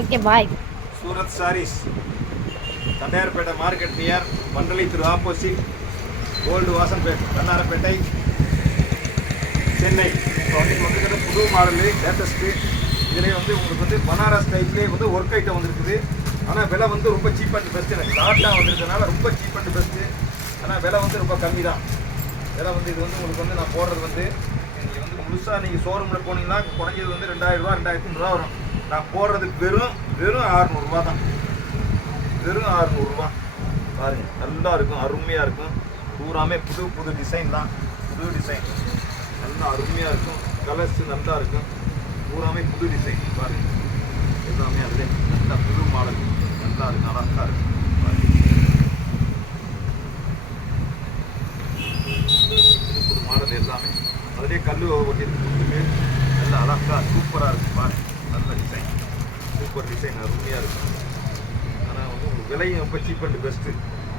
Okay bye. Surat saris, Tondiarpet market near பண்டலை திரு opposite, gold வாசன்பேட், வண்ணாரப்பேட்டை, சென்னை. இப்போ வந்து வந்துக்கிட்ட புது மாடலு லேட்டஸ்ட்டு. இதிலே வந்து உங்களுக்கு வந்து பனாரஸ் டைப்லேயே வந்து ஒர்க் ஐட்டம் வந்துருக்குது. ஆனால் விலை வந்து ரொம்ப சீப் அண்ட் பெஸ்ட்டு. எனக்கு லாட்டாக வந்துருக்கனால ரொம்ப சீப் அண்ட் பெஸ்ட்டு. ஆனால் விலை வந்து ரொம்ப கம்மி தான். விலை வந்து இது வந்து உங்களுக்கு வந்து நான் போடுறது வந்து நீங்கள் வந்து முழுசாக நீங்கள் ஷோரூமில் போனீங்கன்னா குறைஞ்சது வந்து 2000 ரூபா 2500 வரும். நான் போடுறது வெறும் 600 தான். வெறும் 600 பாருங்கள். நல்லா இருக்கும், அருமையாக இருக்கும். பூராமே புது டிசைன் தான். புது டிசைன் நல்லா அருமையாக இருக்கும். கலர்ஸ் நல்லா இருக்கும். பூராமே புது டிசைன் பாருங்கள். எல்லாமே அதிலே நல்லா புது மாடல் நல்லா இருக்கும், அழகாக இருக்கும். புது மாடல் எல்லாமே அதிலே கல் ஒட்டியிருக்கு. நல்லா அழகாக சூப்பராக இருக்கும் பாருங்கள். நல்ல டிசைன், சூப்பர் டிசைன், அருமையாக இருக்கும். ஆனால் வந்து உங்களுக்கு விலையும் ரொம்ப சீப் அண்ட் பெஸ்ட்டு.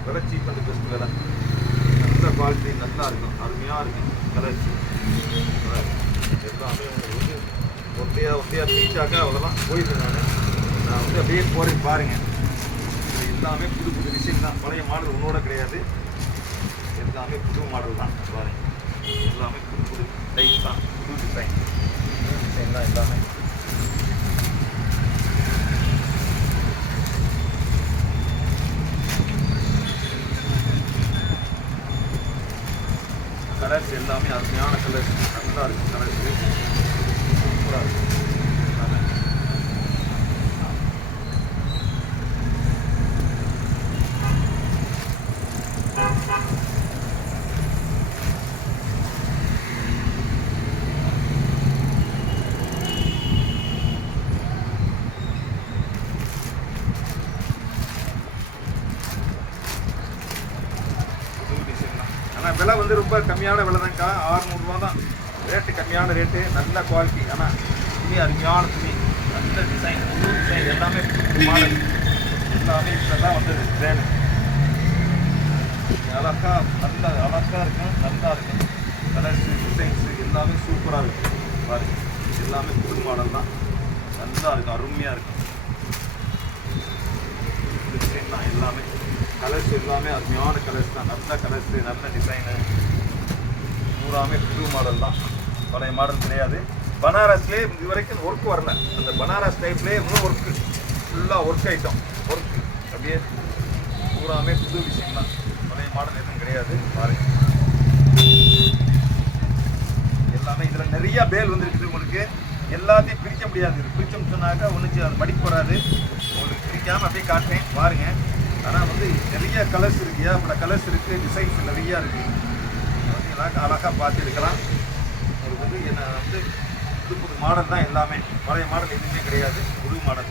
விலை சீப் அண்ட் பெஸ்ட் விலை. நல்ல குவாலிட்டி நல்லா இருக்கும், அருமையாக இருக்கும். கலர்ஸ் எல்லாமே உங்களுக்கு வந்து ஒத்தையாக பீச்சாக்கா அவ்வளோதான் போயிட்டு நான் வந்து அப்படியே போகிறேன் பாருங்கள். இது எல்லாமே புது டிசைன் தான். பழைய மாடல் ஒன்றோட கிடையாது. எல்லாமே புது மாடல் தான் பாருங்கள். எல்லாமே புது டைப் தான், புது டிசைன் தான் எல்லாமே. கலர்ஸ் எல்லாமே அருமையான கலர்ஸ், நல்லா இருக்கும். கலர்ஸ் சூப்பராக இருக்கும். ஆனால் விலை வந்து ரொம்ப கம்மியான விலை தான்க்கா. 600 தான் ரேட்டு, கம்மியான ரேட்டு. நல்ல குவாலிட்டி. ஆனால் துணி அருமையான துணி, நல்ல டிசைன், புது டிசைன், எல்லாமே மாடல் எல்லாமே இதெல்லாம் வந்தது டிசைனு. அழகா நல்ல அழகாக இருக்கும், நல்லா இருக்கும். கலர்ஸு டிசைன்ஸு எல்லாமே சூப்பராக இருக்கும் பாருங்க. எல்லாமே புது மாடல் தான், நல்லா இருக்கும், அருமையாக இருக்கும். டிசைன் தான் எல்லாமே. கலர்ஸ் எல்லாமே அருமையான கலர்ஸ் தான். நல்ல கலர்ஸு, நல்ல டிசைனு. பூராமே புது மாடல் தான், பழைய மாடல் கிடையாது. பனாரஸ்லேயே இது வரைக்கும் ஒர்க் வரல. அந்த பனாரஸ் டைப்லேயே இன்னும் ஒர்க்கு, ஃபுல்லாக ஒர்க் ஐட்டம், ஒர்க்கு அப்படியே பூராமே புது விஷயம் தான். பழைய மாடல் எதுவும் கிடையாது பாருங்க. எல்லாமே இதில் நிறையா பேல் வந்துருக்குது. உங்களுக்கு எல்லாத்தையும் பிரிக்க முடியாது. இது பிரிச்சோம்னு சொன்னாக்கா ஒன்றுச்சு அது மடிப்பு வராது. உங்களுக்கு பிரிக்காமல் அப்படியே காட்டுறேன் பாருங்கள். ஆனால் வந்து நிறைய கலர்ஸ் இருக்குது, ஏகப்பட்ட கலர்ஸ் இருக்குது, டிசைன்ஸ் நிறையா இருக்குது. வந்து அழகாக பார்த்து எடுக்கலாம். உங்களுக்கு வந்து என்ன வந்து புது மாடல் தான் எல்லாமே. பழைய மாடல் எதுவுமே கிடையாது, புது மாடல்.